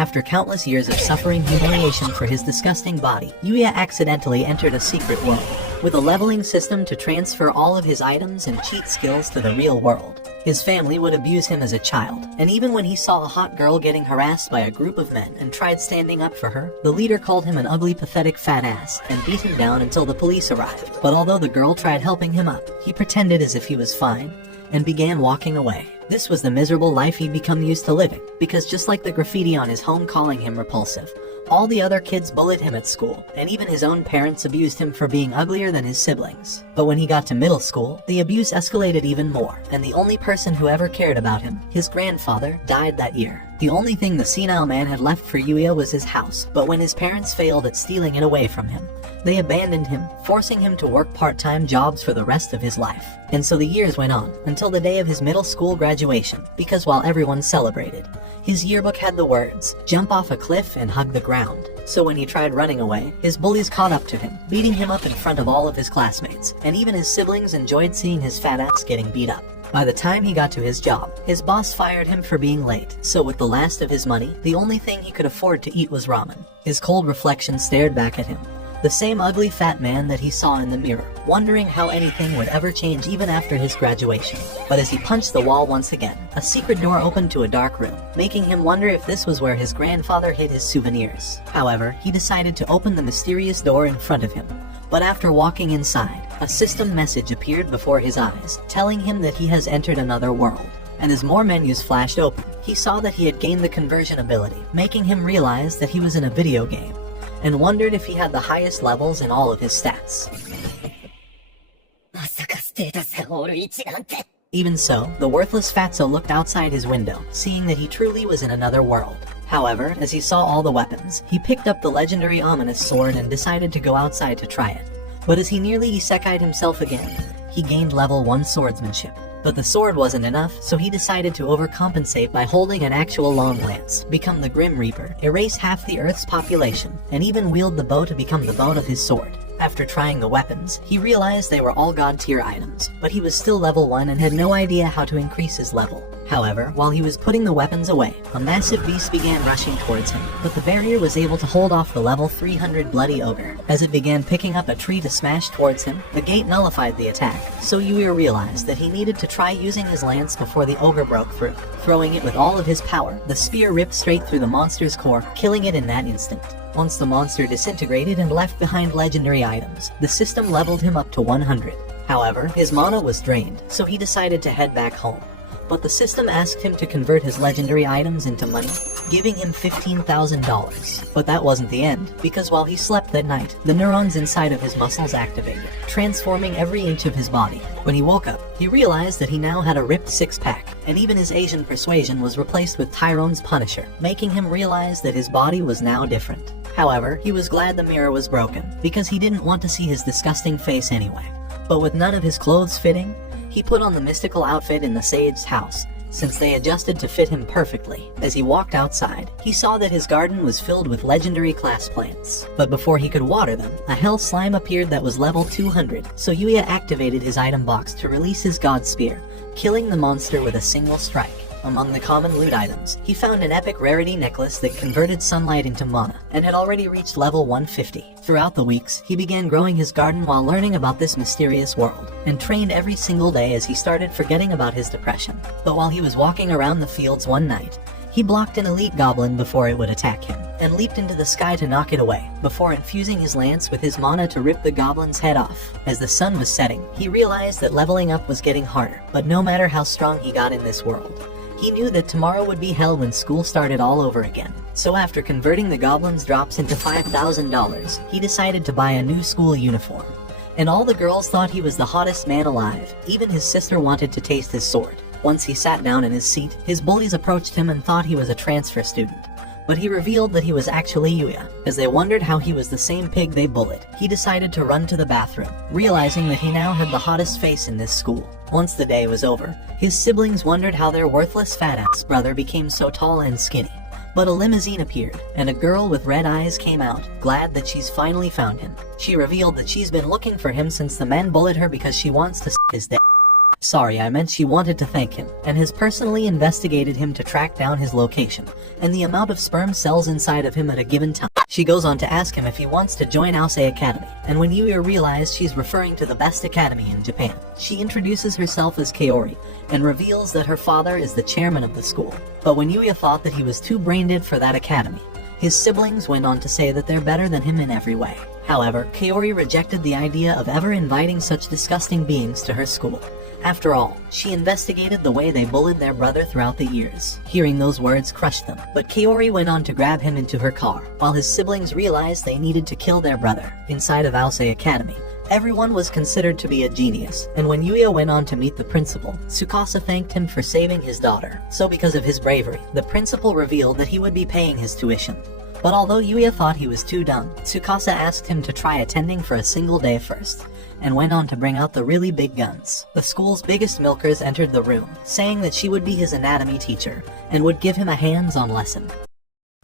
After countless years of suffering humiliation for his disgusting body, Yuya accidentally entered a secret world, with a leveling system to transfer all of his items and cheat skills to the real world. His family would abuse him as a child, and even when he saw a hot girl getting harassed by a group of men and tried standing up for her, the leader called him an ugly, pathetic fat ass and beat him down until the police arrived. But although the girl tried helping him up, he pretended as if he was fine and began walking away. This was the miserable life he'd become used to living, because just like the graffiti on his home calling him repulsive, all the other kids bullied him at school, and even his own parents abused him for being uglier than his siblings. But when he got to middle school, the abuse escalated even more, and the only person who ever cared about him, his grandfather, died that year. The only thing the senile man had left for Yuya was his house, but when his parents failed at stealing it away from him, they abandoned him, forcing him to work part-time jobs for the rest of his life. And so the years went on, until the day of his middle school graduation, because while everyone celebrated, his yearbook had the words, "Jump off a cliff and hug the ground." So when he tried running away, his bullies caught up to him, beating him up in front of all of his classmates, and even his siblings enjoyed seeing his fat ass getting beat up. By the time he got to his job, his boss fired him for being late, so with the last of his money, the only thing he could afford to eat was ramen. His cold reflection stared back at him, the same ugly fat man that he saw in the mirror, wondering how anything would ever change even after his graduation. But as he punched the wall once again, a secret door opened to a dark room, making him wonder if this was where his grandfather hid his souvenirs. However, he decided to open the mysterious door in front of him. But after walking inside, a system message appeared before his eyes, telling him that he has entered another world. And as more menus flashed open, he saw that he had gained the conversion ability, making him realize that he was in a video game, and wondered if he had the highest levels in all of his stats. Even so, the worthless fatso looked outside his window, seeing that he truly was in another world. However, as he saw all the weapons, he picked up the legendary ominous sword and decided to go outside to try it. But as he nearly isekai'd himself again, he gained level 1 swordsmanship. But the sword wasn't enough, so he decided to overcompensate by holding an actual long lance, become the Grim Reaper, erase half the Earth's population, and even wield the bow to become the bow of his sword. After trying the weapons, he realized they were all god-tier items, but he was still level 1 and had no idea how to increase his level. However, while he was putting the weapons away, a massive beast began rushing towards him, but the barrier was able to hold off the level 300 bloody ogre. As it began picking up a tree to smash towards him, the gate nullified the attack, so Yuya realized that he needed to try using his lance before the ogre broke through. Throwing it with all of his power, the spear ripped straight through the monster's core, killing it in that instant. Once the monster disintegrated and left behind legendary items, the system leveled him up to 100. However, his mana was drained, so he decided to head back home. But the system asked him to convert his legendary items into money, giving him $15,000. But that wasn't the end, because while he slept that night, the neurons inside of his muscles activated, transforming every inch of his body. When he woke up, he realized that he now had a ripped six-pack, and even his Asian persuasion was replaced with Tyrone's Punisher, making him realize that his body was now different. However, he was glad the mirror was broken, because he didn't want to see his disgusting face anyway. But with none of his clothes fitting, he put on the mystical outfit in the sage's house, since they adjusted to fit him perfectly. As he walked outside, he saw that his garden was filled with legendary class plants. But before he could water them, a hell slime appeared that was level 200, so Yuya activated his item box to release his god spear, killing the monster with a single strike. Among the common loot items, he found an epic rarity necklace that converted sunlight into mana, and had already reached level 150. Throughout the weeks, he began growing his garden while learning about this mysterious world, and trained every single day as he started forgetting about his depression. But while he was walking around the fields one night, he blocked an elite goblin before it would attack him, and leaped into the sky to knock it away, before infusing his lance with his mana to rip the goblin's head off. As the sun was setting, he realized that leveling up was getting harder, but no matter how strong he got in this world, he knew that tomorrow would be hell when school started all over again. So after converting the goblin's drops into $5,000, he decided to buy a new school uniform. And all the girls thought he was the hottest man alive. Even his sister wanted to taste his sword. Once he sat down in his seat, his bullies approached him and thought he was a transfer student. But he revealed that he was actually Yuya. As they wondered how he was the same pig they bullied, he decided to run to the bathroom, realizing that he now had the hottest face in this school. Once the day was over, his siblings wondered how their worthless fat-ass brother became so tall and skinny. But a limousine appeared, and a girl with red eyes came out, glad that she's finally found him. She revealed that she's been looking for him since the men bullied her because she wants to s*** his dick. Sorry, I meant she wanted to thank him, and has personally investigated him to track down his location, and the amount of sperm cells inside of him at a given time. She goes on to ask him if he wants to join Aose Academy, and when Yuya realizes she's referring to the best academy in Japan, she introduces herself as Kaori, and reveals that her father is the chairman of the school. But when Yuya thought that he was too brain-dead for that academy, his siblings went on to say that they're better than him in every way. However, Kaori rejected the idea of ever inviting such disgusting beings to her school. After all, she investigated the way they bullied their brother throughout the years. Hearing those words crushed them, but Kaori went on to grab him into her car, while his siblings realized they needed to kill their brother. Inside of Aose Academy, everyone was considered to be a genius, and when Yuya went on to meet the principal, Tsukasa thanked him for saving his daughter. So because of his bravery, the principal revealed that he would be paying his tuition. But although Yuya thought he was too dumb, Tsukasa asked him to try attending for a single day first, and went on to bring out the really big guns. The school's biggest milkers entered the room, saying that she would be his anatomy teacher, and would give him a hands-on lesson.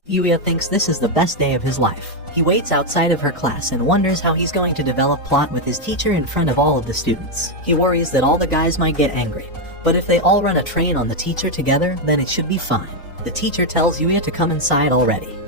Yuya thinks this is the best day of his life. He waits outside of her class and wonders how he's going to develop plot with his teacher in front of all of the students. He worries that all the guys might get angry, but if they all run a train on the teacher together, then it should be fine. The teacher tells Yuya to come inside already.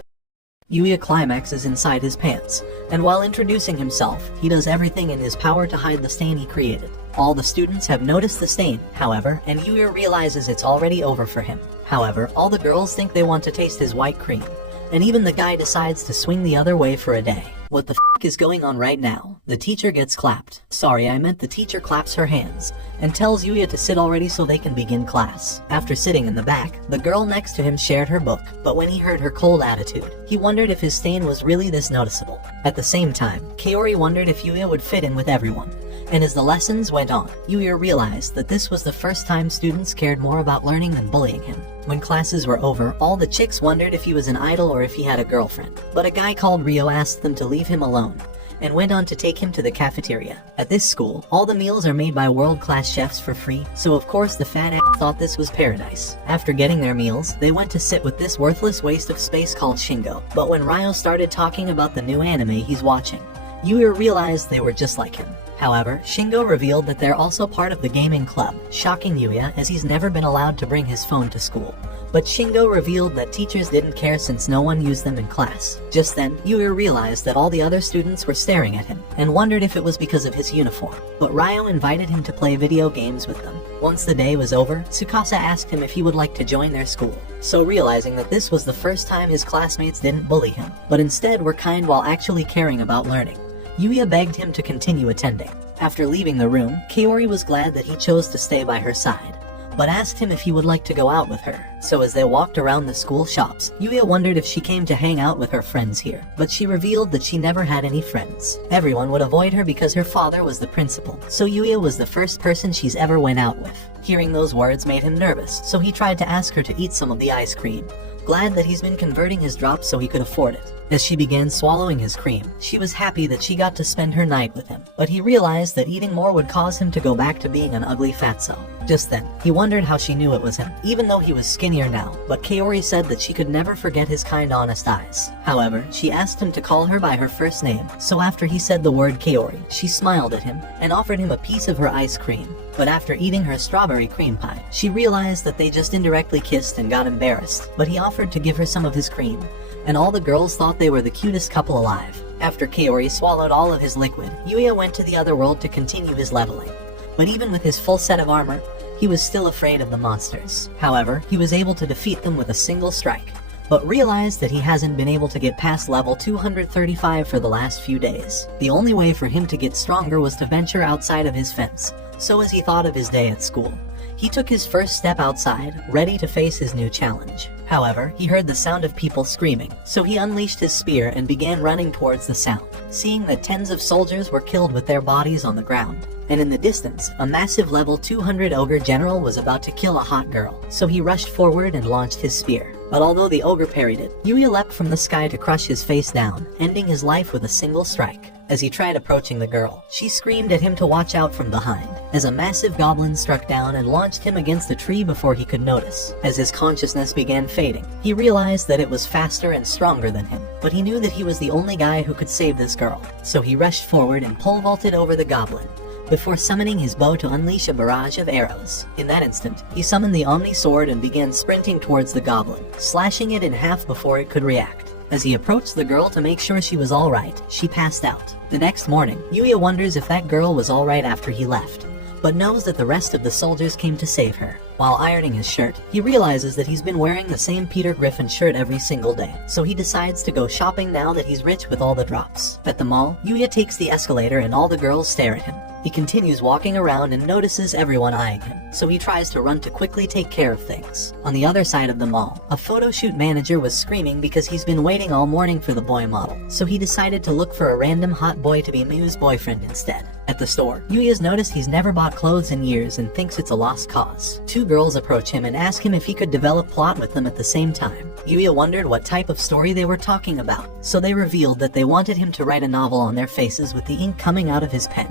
Yuya climaxes inside his pants, and while introducing himself, he does everything in his power to hide the stain he created. All the students have noticed the stain, however, and Yuya realizes it's already over for him. However, all the girls think they want to taste his white cream, and even the guy decides to swing the other way for a day. What the f*** is going on right now? The teacher gets clapped. Sorry, I meant the teacher claps her hands, and tells Yuya to sit already so they can begin class. After sitting in the back, the girl next to him shared her book, but when he heard her cold attitude, he wondered if his stain was really this noticeable. At the same time, Kaori wondered if Yuya would fit in with everyone. And as the lessons went on, Yuya realized that this was the first time students cared more about learning than bullying him. When classes were over, all the chicks wondered if he was an idol or if he had a girlfriend. But a guy called Ryo asked them to leave him alone, and went on to take him to the cafeteria. At this school, all the meals are made by world-class chefs for free, so of course the fat ass thought this was paradise. After getting their meals, they went to sit with this worthless waste of space called Shingo. But when Ryo started talking about the new anime he's watching, Yuya realized they were just like him. However, Shingo revealed that they're also part of the gaming club, shocking Yuya as he's never been allowed to bring his phone to school. But Shingo revealed that teachers didn't care since no one used them in class. Just then, Yuya realized that all the other students were staring at him, and wondered if it was because of his uniform. But Ryo invited him to play video games with them. Once the day was over, Tsukasa asked him if he would like to join their school. So realizing that this was the first time his classmates didn't bully him, but instead were kind while actually caring about learning, Yuya begged him to continue attending. After leaving the room, Kaori was glad that he chose to stay by her side, but asked him if he would like to go out with her. So as they walked around the school shops, Yuya wondered if she came to hang out with her friends here, but she revealed that she never had any friends. Everyone would avoid her because her father was the principal, so Yuya was the first person she's ever went out with. Hearing those words made him nervous, so he tried to ask her to eat some of the ice cream, glad that he's been converting his drops so he could afford it. As she began swallowing his cream, she was happy that she got to spend her night with him, but he realized that eating more would cause him to go back to being an ugly fatso. Just then, he wondered how she knew it was him, even though he was skinnier now, but Kaori said that she could never forget his kind, honest eyes. However, she asked him to call her by her first name, so after he said the word Kaori, she smiled at him and offered him a piece of her ice cream. But after eating her strawberry cream pie, she realized that they just indirectly kissed and got embarrassed, but he offered to give her some of his cream, and all the girls thought they were the cutest couple alive. After Kaori swallowed all of his liquid, Yuya went to the other world to continue his leveling. But even with his full set of armor, he was still afraid of the monsters. However, he was able to defeat them with a single strike, but realized that he hasn't been able to get past level 235 for the last few days. The only way for him to get stronger was to venture outside of his fence. So as he thought of his day at school, he took his first step outside, ready to face his new challenge. However, he heard the sound of people screaming, so he unleashed his spear and began running towards the sound, seeing that tens of soldiers were killed with their bodies on the ground. And in the distance, a massive level 200 ogre general was about to kill a hot girl, so he rushed forward and launched his spear. But although the ogre parried it, Yuya leapt from the sky to crush his face down, ending his life with a single strike. As he tried approaching the girl, she screamed at him to watch out from behind, as a massive goblin struck down and launched him against a tree before he could notice. As his consciousness began fading, he realized that it was faster and stronger than him, but he knew that he was the only guy who could save this girl, so he rushed forward and pole vaulted over the goblin, before summoning his bow to unleash a barrage of arrows. In that instant, he summoned the Omni Sword and began sprinting towards the goblin, slashing it in half before it could react. As he approached the girl to make sure she was alright, she passed out. The next morning, Yuya wonders if that girl was alright after he left, but knows that the rest of the soldiers came to save her. While ironing his shirt, he realizes that he's been wearing the same Peter Griffin shirt every single day, so he decides to go shopping now that he's rich with all the drops. At the mall, Yuya takes the escalator and all the girls stare at him. He continues walking around and notices everyone eyeing him, so he tries to run to quickly take care of things. On the other side of the mall, a photo shoot manager was screaming because he's been waiting all morning for the boy model, so he decided to look for a random hot boy to be Miu's boyfriend instead. At the store, Yuya's noticed he's never bought clothes in years and thinks it's a lost cause. Two girls approach him and ask him if he could develop plot with them at the same time. Yuya wondered what type of story they were talking about, so they revealed that they wanted him to write a novel on their faces with the ink coming out of his pen.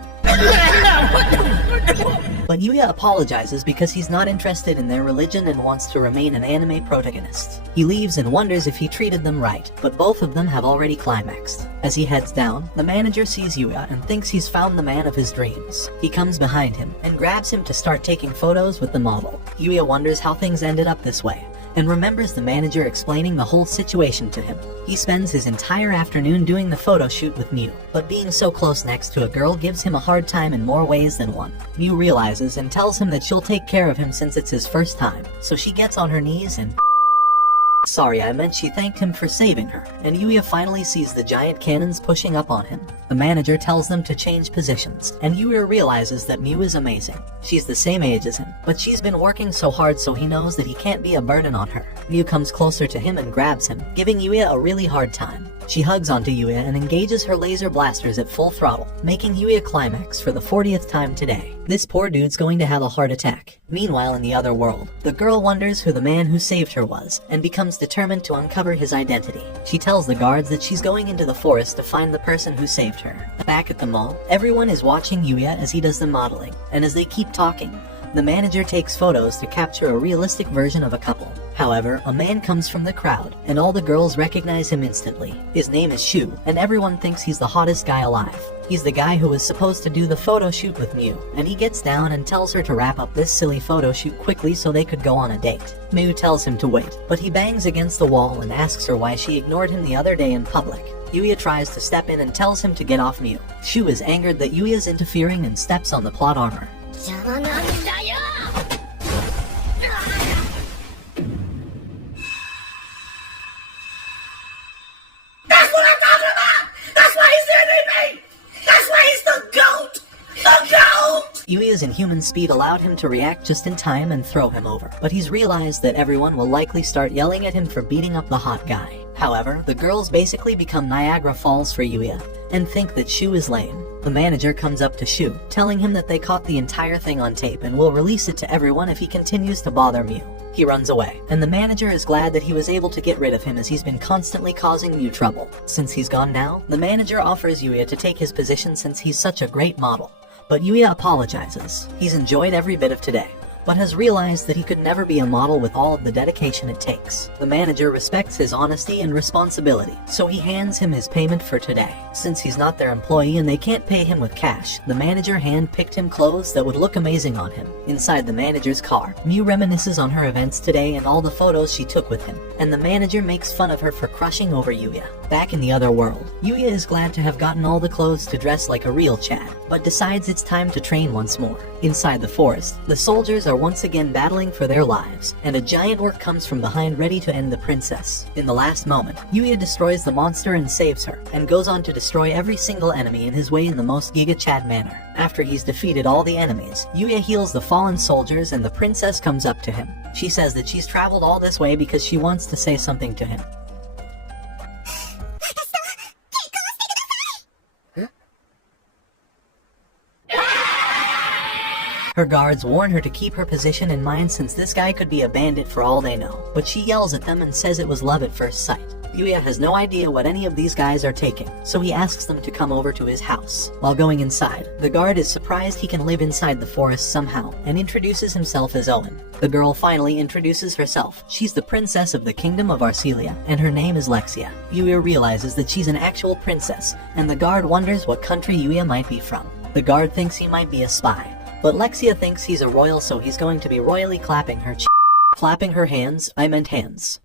But Yuya apologizes because he's not interested in their religion and wants to remain an anime protagonist. He leaves and wonders if he treated them right, but both of them have already climaxed. As he heads down, the manager sees Yuya and thinks he's found the man of his dreams. He comes behind him and grabs him to start taking photos with the model. Yuya wonders how things ended up this way, and remembers the manager explaining the whole situation to him. He spends his entire afternoon doing the photo shoot with Miu, but being so close next to a girl gives him a hard time in more ways than one. Miu realizes and tells him that she'll take care of him since it's his first time, so she gets on her knees and Sorry, I meant she thanked him for saving her, and Yuya finally sees the giant cannons pushing up on him. The manager tells them to change positions, and Yuya realizes that Miu is amazing. She's the same age as him, but she's been working so hard so he knows that he can't be a burden on her. Miu comes closer to him and grabs him, giving Yuya a really hard time. She hugs onto Yuya and engages her laser blasters at full throttle, making Yuya climax for the 40th time today. This poor dude's going to have a heart attack. Meanwhile, in the other world, the girl wonders who the man who saved her was, and becomes determined to uncover his identity. She tells the guards that she's going into the forest to find the person who saved her. Back at the mall, everyone is watching Yuya as he does the modeling, and as they keep talking, the manager takes photos to capture a realistic version of a couple. However, a man comes from the crowd, and all the girls recognize him instantly. His name is Shu, and everyone thinks he's the hottest guy alive. He's the guy who was supposed to do the photo shoot with Miu, and he gets down and tells her to wrap up this silly photo shoot quickly so they could go on a date. Miu tells him to wait, but he bangs against the wall and asks her why she ignored him the other day in public. Yuya tries to step in and tells him to get off Miu. Shu is angered that Yuya's interfering and steps on the plot armor. Yuya's inhuman speed allowed him to react just in time and throw him over, but he's realized that everyone will likely start yelling at him for beating up the hot guy. However, the girls basically become Niagara Falls for Yuya, and think that Shu is lame. The manager comes up to Shu, telling him that they caught the entire thing on tape and will release it to everyone if he continues to bother Miu. He runs away, and the manager is glad that he was able to get rid of him as he's been constantly causing Miu trouble. Since he's gone now, the manager offers Yuya to take his position since he's such a great model. But Yuya apologizes. He's enjoyed every bit of today, but has realized that he could never be a model with all of the dedication it takes. The manager respects his honesty and responsibility, so he hands him his payment for today. Since he's not their employee and they can't pay him with cash, the manager hand-picked him clothes that would look amazing on him. Inside the manager's car, Miu reminisces on her events today and all the photos she took with him, and the manager makes fun of her for crushing over Yuya. Back in the other world, Yuya is glad to have gotten all the clothes to dress like a real Chad, but decides it's time to train once more. Inside the forest, the soldiers are once again battling for their lives, and a giant orc comes from behind ready to end the princess. In the last moment, Yuya destroys the monster and saves her, and goes on to destroy every single enemy in his way in the most Giga Chad manner. After he's defeated all the enemies, Yuya heals the fallen soldiers and the princess comes up to him. She says that she's traveled all this way because she wants to say something to him. Her guards warn her to keep her position in mind since this guy could be a bandit for all they know, but she yells at them and says it was love at first sight. Yuya has no idea what any of these guys are taking, so he asks them to come over to his house. While going inside, the guard is surprised he can live inside the forest somehow, and introduces himself as Owen. The girl finally introduces herself. She's the princess of the kingdom of Arcelia, and her name is Lexia. Yuya realizes that she's an actual princess, and the guard wonders what country Yuya might be from. The guard thinks he might be a spy, but Lexia thinks he's a royal, so he's going to be royally clapping her clapping her hands, I meant hands.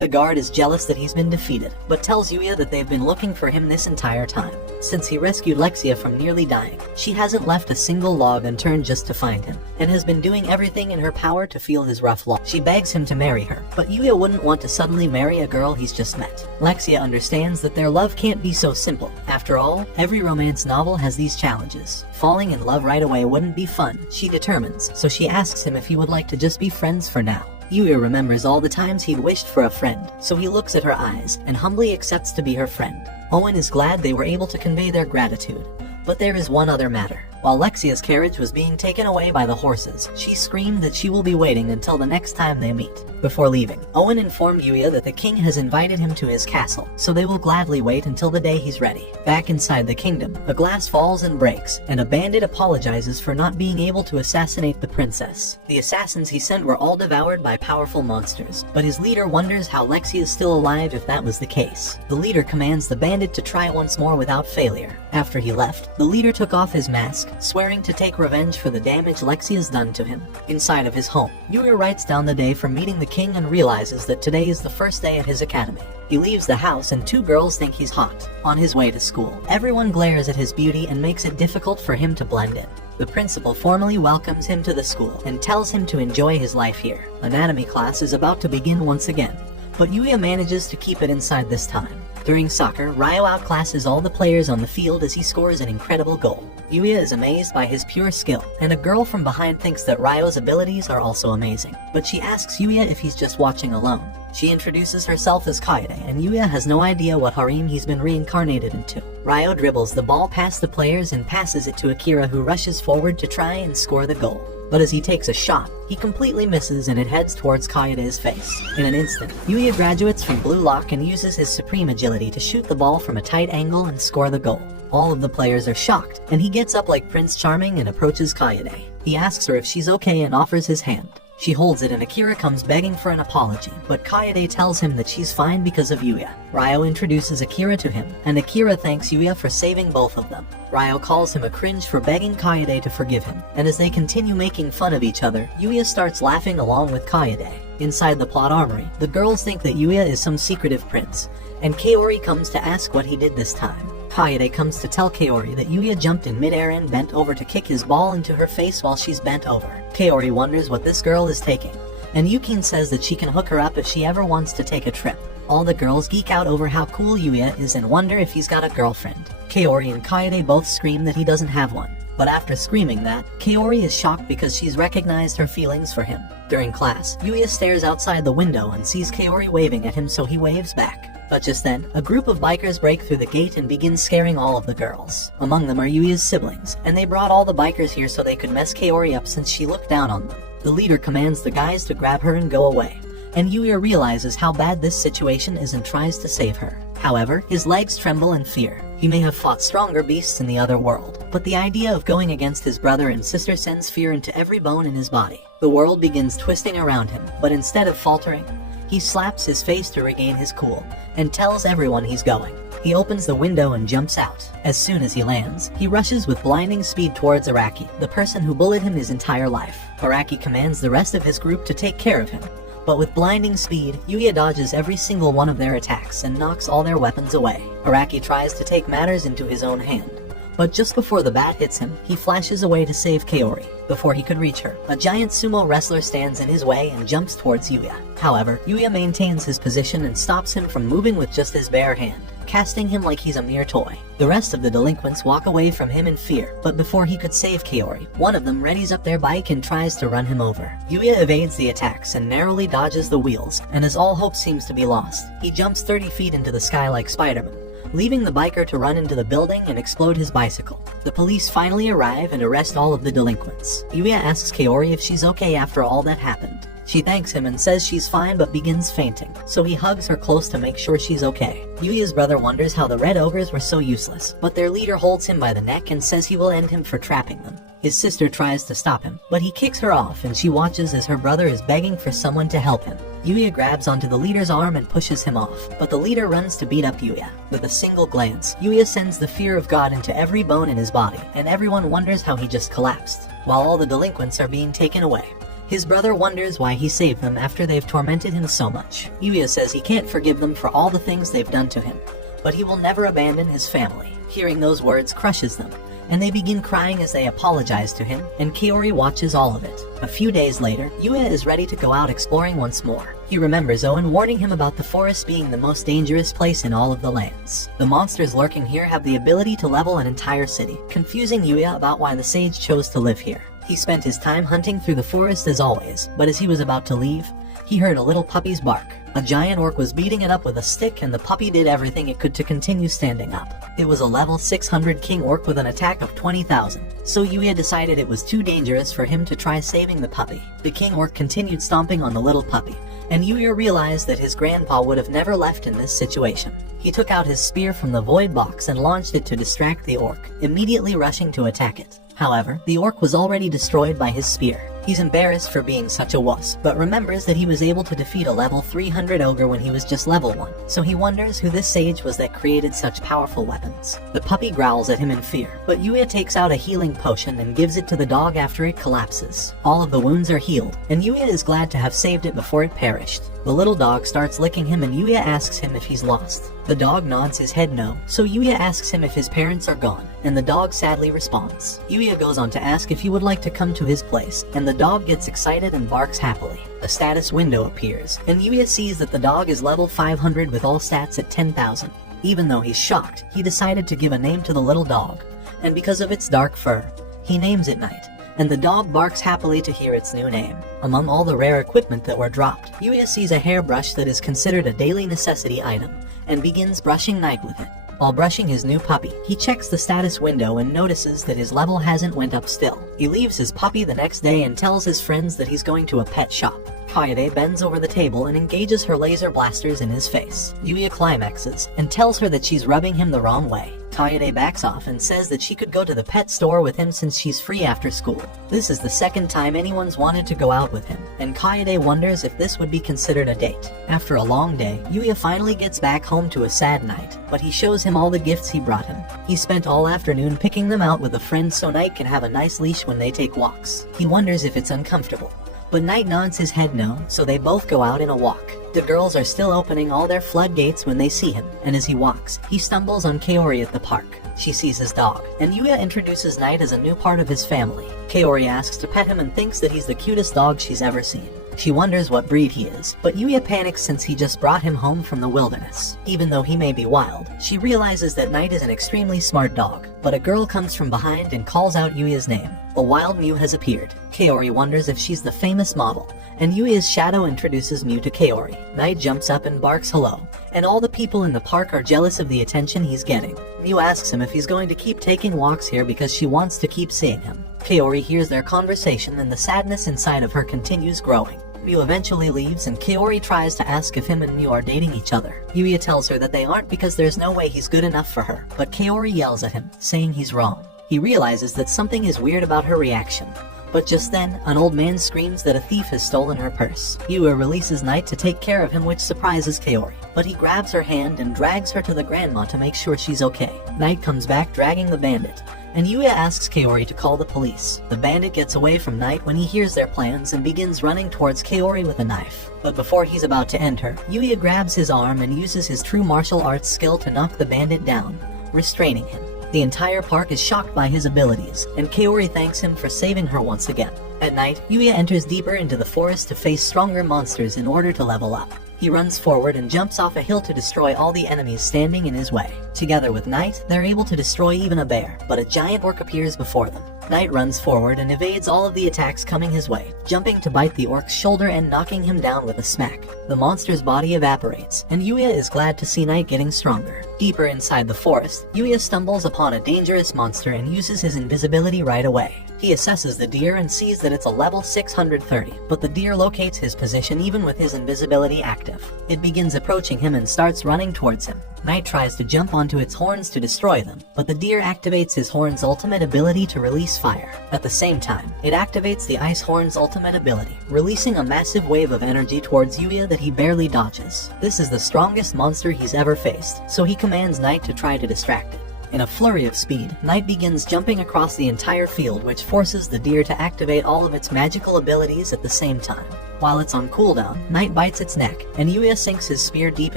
The guard is jealous that he's been defeated, but tells Yuya that they've been looking for him this entire time. Since he rescued Lexia from nearly dying, she hasn't left a single log unturned just to find him, and has been doing everything in her power to feel his rough lot. She begs him to marry her, but Yuya wouldn't want to suddenly marry a girl he's just met. Lexia understands that their love can't be so simple. After all, every romance novel has these challenges. Falling in love right away wouldn't be fun, she determines, so she asks him if he would like to just be friends for now. Yuya remembers all the times he'd wished for a friend, so he looks at her eyes and humbly accepts to be her friend. Owen is glad they were able to convey their gratitude. But there is one other matter. While Lexia's carriage was being taken away by the horses, she screamed that she will be waiting until the next time they meet. Before leaving, Owen informed Yuya that the king has invited him to his castle, so they will gladly wait until the day he's ready. Back inside the kingdom, a glass falls and breaks, and a bandit apologizes for not being able to assassinate the princess. The assassins he sent were all devoured by powerful monsters, but his leader wonders how Lexia is still alive if that was the case. The leader commands the bandit to try once more without failure. After he left, the leader took off his mask, swearing to take revenge for the damage Lexia's done to him. Inside of his home, Yuya writes down the day for meeting the king and realizes that today is the first day at his academy. He leaves the house and two girls think he's hot. On his way to school, everyone glares at his beauty and makes it difficult for him to blend in. The principal formally welcomes him to the school and tells him to enjoy his life here. Anatomy class is about to begin once again, but Yuya manages to keep it inside this time. During soccer, Ryo outclasses all the players on the field as he scores an incredible goal. Yuya is amazed by his pure skill, and a girl from behind thinks that Ryo's abilities are also amazing. But she asks Yuya if he's just watching alone. She introduces herself as Kaede, and Yuya has no idea what harem he's been reincarnated into. Ryo dribbles the ball past the players and passes it to Akira, who rushes forward to try and score the goal. But as he takes a shot, he completely misses and it heads towards Kaede's face. In an instant, Yuya graduates from Blue Lock and uses his supreme agility to shoot the ball from a tight angle and score the goal. All of the players are shocked, and he gets up like Prince Charming and approaches Kaede. He asks her if she's okay and offers his hand. She holds it and Akira comes begging for an apology, but Kaede tells him that she's fine because of Yuya. Ryo introduces Akira to him, and Akira thanks Yuya for saving both of them. Ryo calls him a cringe for begging Kaede to forgive him, and as they continue making fun of each other, Yuya starts laughing along with Kaede. Inside the plot armory, the girls think that Yuya is some secretive prince, and Kaori comes to ask what he did this time. Kaede comes to tell Kaori that Yuya jumped in midair and bent over to kick his ball into her face while she's bent over. Kaori wonders what this girl is taking, and Yukin says that she can hook her up if she ever wants to take a trip. All the girls geek out over how cool Yuya is and wonder if he's got a girlfriend. Kaori and Kaede both scream that he doesn't have one. But after screaming that, Kaori is shocked because she's recognized her feelings for him. During class, Yuya stares outside the window and sees Kaori waving at him, so he waves back. But just then, a group of bikers break through the gate and begin scaring all of the girls. Among them are Yuya's siblings, and they brought all the bikers here so they could mess Kaori up since she looked down on them. The leader commands the guys to grab her and go away, and Yuya realizes how bad this situation is and tries to save her. However, his legs tremble in fear. He may have fought stronger beasts in the other world, but the idea of going against his brother and sister sends fear into every bone in his body. The world begins twisting around him, but instead of faltering, he slaps his face to regain his cool, and tells everyone he's going. He opens the window and jumps out. As soon as he lands, he rushes with blinding speed towards Araki, the person who bullied him his entire life. Araki commands the rest of his group to take care of him, but with blinding speed, Yuya dodges every single one of their attacks and knocks all their weapons away. Araki tries to take matters into his own hand, but just before the bat hits him, he flashes away to save Kaori. Before he could reach her, a giant sumo wrestler stands in his way and jumps towards Yuya. However, Yuya maintains his position and stops him from moving with just his bare hand, casting him like he's a mere toy. The rest of the delinquents walk away from him in fear, but before he could save Kaori, one of them readies up their bike and tries to run him over. Yuya evades the attacks and narrowly dodges the wheels, and as all hope seems to be lost, he jumps 30 feet into the sky like Spider-Man, leaving the biker to run into the building and explode his bicycle. The police finally arrive and arrest all of the delinquents. Yuya asks Kaori if she's okay after all that happened. She thanks him and says she's fine but begins fainting, so he hugs her close to make sure she's okay. Yuya's brother wonders how the Red Ogres were so useless, but their leader holds him by the neck and says he will end him for trapping them. His sister tries to stop him, but he kicks her off and she watches as her brother is begging for someone to help him. Yuya grabs onto the leader's arm and pushes him off, but the leader runs to beat up Yuya. With a single glance, Yuya sends the fear of God into every bone in his body, and everyone wonders how he just collapsed, while all the delinquents are being taken away. His brother wonders why he saved them after they've tormented him so much. Yuya says he can't forgive them for all the things they've done to him, but he will never abandon his family. Hearing those words crushes them, and they begin crying as they apologize to him, and Kaori watches all of it. A few days later, Yuya is ready to go out exploring once more. He remembers Owen warning him about the forest being the most dangerous place in all of the lands. The monsters lurking here have the ability to level an entire city, confusing Yuya about why the sage chose to live here. He spent his time hunting through the forest as always, but as he was about to leave, he heard a little puppy's bark. A giant orc was beating it up with a stick, and the puppy did everything it could to continue standing up. It was a level 600 king orc with an attack of 20,000, so Yuya decided it was too dangerous for him to try saving the puppy. The king orc continued stomping on the little puppy, and Yuya realized that his grandpa would have never left in this situation. He took out his spear from the void box and launched it to distract the orc, immediately rushing to attack it. However, the orc was already destroyed by his spear. He's embarrassed for being such a wuss, but remembers that he was able to defeat a level 300 ogre when he was just level 1, so he wonders who this sage was that created such powerful weapons. The puppy growls at him in fear, but Yuya takes out a healing potion and gives it to the dog after it collapses. All of the wounds are healed, and Yuya is glad to have saved it before it perished. The little dog starts licking him and Yuya asks him if he's lost. The dog nods his head no, so Yuya asks him if his parents are gone, and the dog sadly responds. Yuya goes on to ask if he would like to come to his place, and the dog gets excited and barks happily. A status window appears, and Yuya sees that the dog is level 500 with all stats at 10,000. Even though he's shocked, he decided to give a name to the little dog, and because of its dark fur, he names it Night, and the dog barks happily to hear its new name. Among all the rare equipment that were dropped, Yuya sees a hairbrush that is considered a daily necessity item, and begins brushing Night with it. While brushing his new puppy, he checks the status window and notices that his level hasn't went up still. He leaves his puppy the next day and tells his friends that he's going to a pet shop. Kaede bends over the table and engages her laser blasters in his face. Yuya climaxes and tells her that she's rubbing him the wrong way. Kaede backs off and says that she could go to the pet store with him since she's free after school. This is the second time anyone's wanted to go out with him, and Kaede wonders if this would be considered a date. After a long day, Yuya finally gets back home to a sad Night, but he shows him all the gifts he brought him. He spent all afternoon picking them out with a friend so Night can have a nice leash when they take walks. He wonders if it's uncomfortable, but Night nods his head no, so they both go out in a walk. The girls are still opening all their floodgates when they see him, and as he walks, he stumbles on Kaori at the park. She sees his dog, and Yuya introduces Night as a new part of his family. Kaori asks to pet him and thinks that he's the cutest dog she's ever seen. She wonders what breed he is, but Yuya panics since he just brought him home from the wilderness. Even though he may be wild, she realizes that Night is an extremely smart dog, but a girl comes from behind and calls out Yuya's name. A wild Mew has appeared. Kaori wonders if she's the famous model, and Yuya's shadow introduces Mew to Kaori. Night jumps up and barks hello, and all the people in the park are jealous of the attention he's getting. Mew asks him if he's going to keep taking walks here because she wants to keep seeing him. Kaori hears their conversation and the sadness inside of her continues growing. Mew eventually leaves and Kaori tries to ask if him and Mew are dating each other. Yuya tells her that they aren't because there's no way he's good enough for her, but Kaori yells at him, saying he's wrong. He realizes that something is weird about her reaction, but just then, an old man screams that a thief has stolen her purse. Yuya releases Night to take care of him, which surprises Kaori, but he grabs her hand and drags her to the grandma to make sure she's okay. Night comes back dragging the bandit, and Yuya asks Kaori to call the police. The bandit gets away from Night when he hears their plans and begins running towards Kaori with a knife. But before he's about to end her, Yuya grabs his arm and uses his true martial arts skill to knock the bandit down, restraining him. The entire park is shocked by his abilities, and Kaori thanks him for saving her once again. At night, Yuya enters deeper into the forest to face stronger monsters in order to level up. He runs forward and jumps off a hill to destroy all the enemies standing in his way. Together with Night, they're able to destroy even a bear, but a giant orc appears before them. Night runs forward and evades all of the attacks coming his way, jumping to bite the orc's shoulder and knocking him down with a smack. The monster's body evaporates, and Yuya is glad to see Night getting stronger. Deeper inside the forest, Yuya stumbles upon a dangerous monster and uses his invisibility right away. He assesses the deer and sees that it's a level 630, but the deer locates his position even with his invisibility active. It begins approaching him and starts running towards him. Knight tries to jump onto its horns to destroy them, but the deer activates his horn's ultimate ability to release fire. At the same time, it activates the ice horn's ultimate ability, releasing a massive wave of energy towards Yuya that he barely dodges. This is the strongest monster he's ever faced, so he commands Knight to try to distract it. In a flurry of speed, Knight begins jumping across the entire field, which forces the deer to activate all of its magical abilities at the same time. While it's on cooldown, Knight bites its neck, and Yuya sinks his spear deep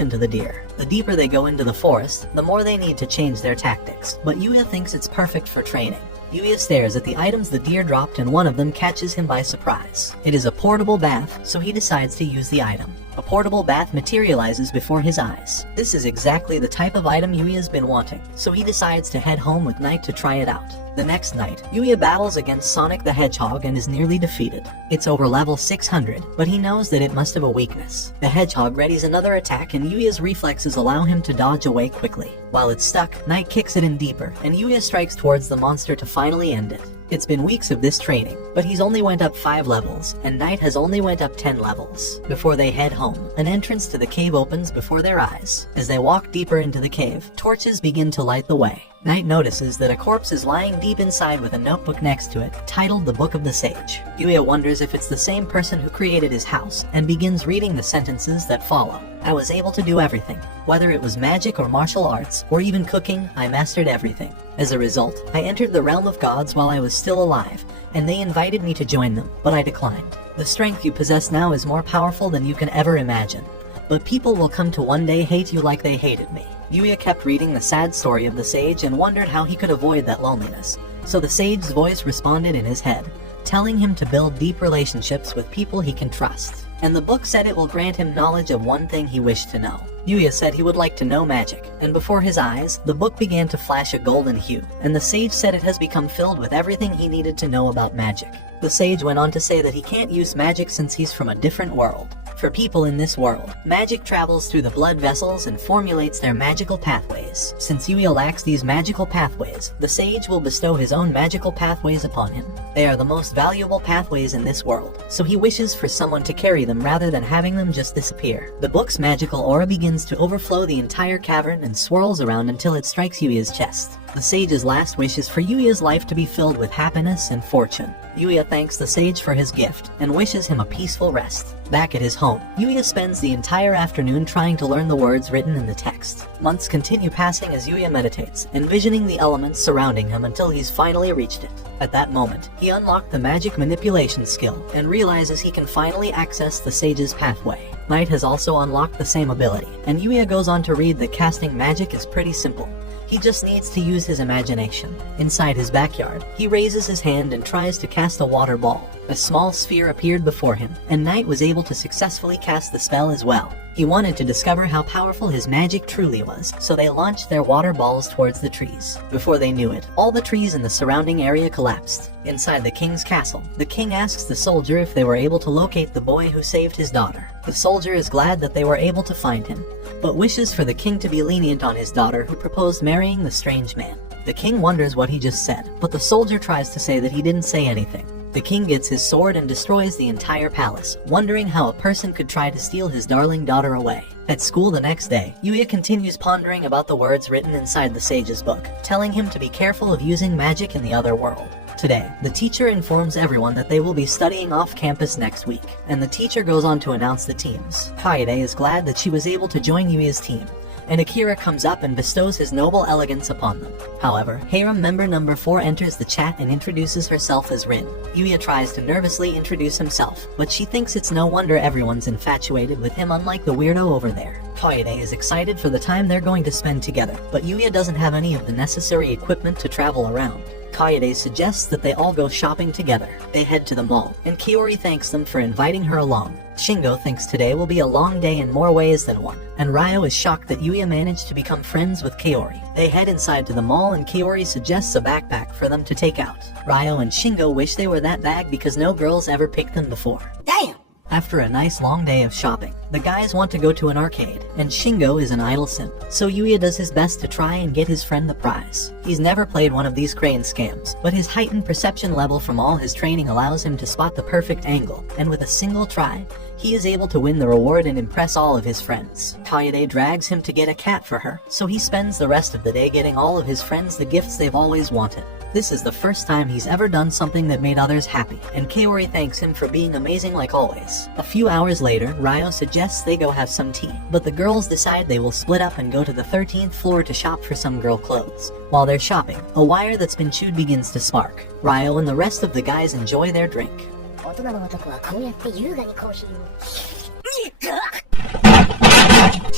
into the deer. The deeper they go into the forest, the more they need to change their tactics, but Yuya thinks it's perfect for training. Yuya stares at the items the deer dropped, and one of them catches him by surprise. It is a portable bath, so he decides to use the item. A portable bath materializes before his eyes. This is exactly the type of item Yuya's been wanting, so he decides to head home with Knight to try it out. The next night, Yuya battles against Sonic the Hedgehog and is nearly defeated. It's over level 600, but he knows that it must have a weakness. The Hedgehog readies another attack, and Yuya's reflexes allow him to dodge away quickly. While it's stuck, Knight kicks it in deeper, and Yuya strikes towards the monster to finally end it. It's been weeks of this training, but he's only went up 5 levels, and Knight has only went up 10 levels. Before they head home, an entrance to the cave opens before their eyes. As they walk deeper into the cave, torches begin to light the way. Knight notices that a corpse is lying deep inside with a notebook next to it, titled The Book of the Sage. Yuya wonders if it's the same person who created his house, and begins reading the sentences that follow. I was able to do everything. Whether it was magic or martial arts, or even cooking, I mastered everything. As a result, I entered the realm of gods while I was still alive, and they invited me to join them, but I declined. The strength you possess now is more powerful than you can ever imagine. But people will come to one day hate you like they hated me. Yuya kept reading the sad story of the sage and wondered how he could avoid that loneliness. So the sage's voice responded in his head, telling him to build deep relationships with people he can trust. And the book said it will grant him knowledge of one thing he wished to know. Yuya said he would like to know magic, and before his eyes, the book began to flash a golden hue, and the sage said it has become filled with everything he needed to know about magic. The sage went on to say that he can't use magic since he's from a different world. For people in this world, magic travels through the blood vessels and formulates their magical pathways. Since Yuya lacks these magical pathways, the sage will bestow his own magical pathways upon him. They are the most valuable pathways in this world, so he wishes for someone to carry them rather than having them just disappear. The book's magical aura begins to overflow the entire cavern and swirls around until it strikes Yuya's chest. The sage's last wish is for Yuya's life to be filled with happiness and fortune. Yuya thanks the sage for his gift and wishes him a peaceful rest. Back at his home, Yuya spends the entire afternoon trying to learn the words written in the text. Months continue passing as Yuya meditates, envisioning the elements surrounding him until he's finally reached it. At that moment, he unlocked the magic manipulation skill and realizes he can finally access the sage's pathway. Knight has also unlocked the same ability, and Yuya goes on to read that casting magic is pretty simple. He just needs to use his imagination. Inside his backyard, he raises his hand and tries to cast a water ball. A small sphere appeared before him, and Knight was able to successfully cast the spell as well. He wanted to discover how powerful his magic truly was, so they launched their water balls towards the trees. Before they knew it, all the trees in the surrounding area collapsed. Inside the king's castle, the king asks the soldier if they were able to locate the boy who saved his daughter. The soldier is glad that they were able to find him, but wishes for the king to be lenient on his daughter who proposed marrying the strange man. The king wonders what he just said, but the soldier tries to say that he didn't say anything. The king gets his sword and destroys the entire palace, wondering how a person could try to steal his darling daughter away. At school the next day, Yuya continues pondering about the words written inside the sage's book, telling him to be careful of using magic in the other world. Today, the teacher informs everyone that they will be studying off campus next week, and the teacher goes on to announce the teams. Kaede is glad that she was able to join Yuya's team, and Akira comes up and bestows his noble elegance upon them. However, harem member number 4 enters the chat and introduces herself as Rin. Yuya tries to nervously introduce himself, but she thinks it's no wonder everyone's infatuated with him, unlike the weirdo over there. Kaede is excited for the time they're going to spend together, but Yuya doesn't have any of the necessary equipment to travel around. Kaede suggests that they all go shopping together. They head to the mall, and Kiori thanks them for inviting her along. Shingo thinks today will be a long day in more ways than one, and Ryo is shocked that Yuya managed to become friends with Kaori. They head inside to the mall, and Kaori suggests a backpack for them to take out. Ryo and Shingo wish they were that bag because no girls ever picked them before. Damn! After a nice long day of shopping, the guys want to go to an arcade, and Shingo is an idle simp, so Yuya does his best to try and get his friend the prize. He's never played one of these crane scams, but his heightened perception level from all his training allows him to spot the perfect angle, and with a single try, he is able to win the reward and impress all of his friends. Kaede drags him to get a cat for her, so he spends the rest of the day getting all of his friends the gifts they've always wanted. This is the first time he's ever done something that made others happy, and Kaori thanks him for being amazing like always. A few hours later, Ryo suggests they go have some tea, but the girls decide they will split up and go to the 13th floor to shop for some girl clothes. While they're shopping, a wire that's been chewed begins to spark. Ryo and the rest of the guys enjoy their drink.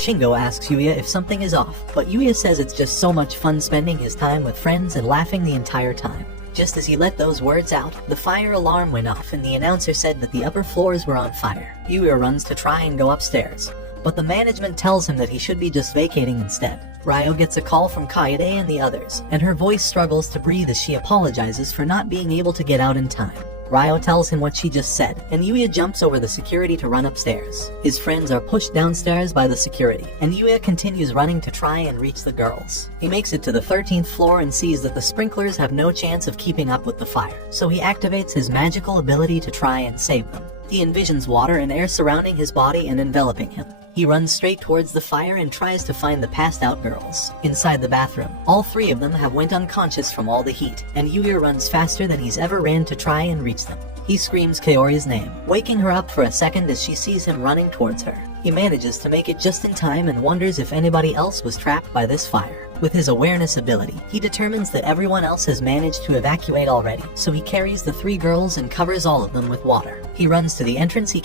Shingo asks Yuya if something is off, but Yuya says it's just so much fun spending his time with friends and laughing the entire time. Just as he let those words out, the fire alarm went off and the announcer said that the upper floors were on fire. Yuya runs to try and go upstairs, but the management tells him that he should be just vacating instead. Ryo gets a call from Kaede and the others, and her voice struggles to breathe as she apologizes for not being able to get out in time. Ryo tells him what she just said, and Yuya jumps over the security to run upstairs. His friends are pushed downstairs by the security, and Yuya continues running to try and reach the girls. He makes it to the 13th floor and sees that the sprinklers have no chance of keeping up with the fire, so he activates his magical ability to try and save them. He envisions water and air surrounding his body and enveloping him. He runs straight towards the fire and tries to find the passed out girls. Inside the bathroom, all three of them have went unconscious from all the heat, and Yuya runs faster than he's ever ran to try and reach them. He screams Kaori's name, waking her up for a second as she sees him running towards her. He manages to make it just in time and wonders if anybody else was trapped by this fire. With his awareness ability, he determines that everyone else has managed to evacuate already, so he carries the three girls and covers all of them with water. He runs to the entrance he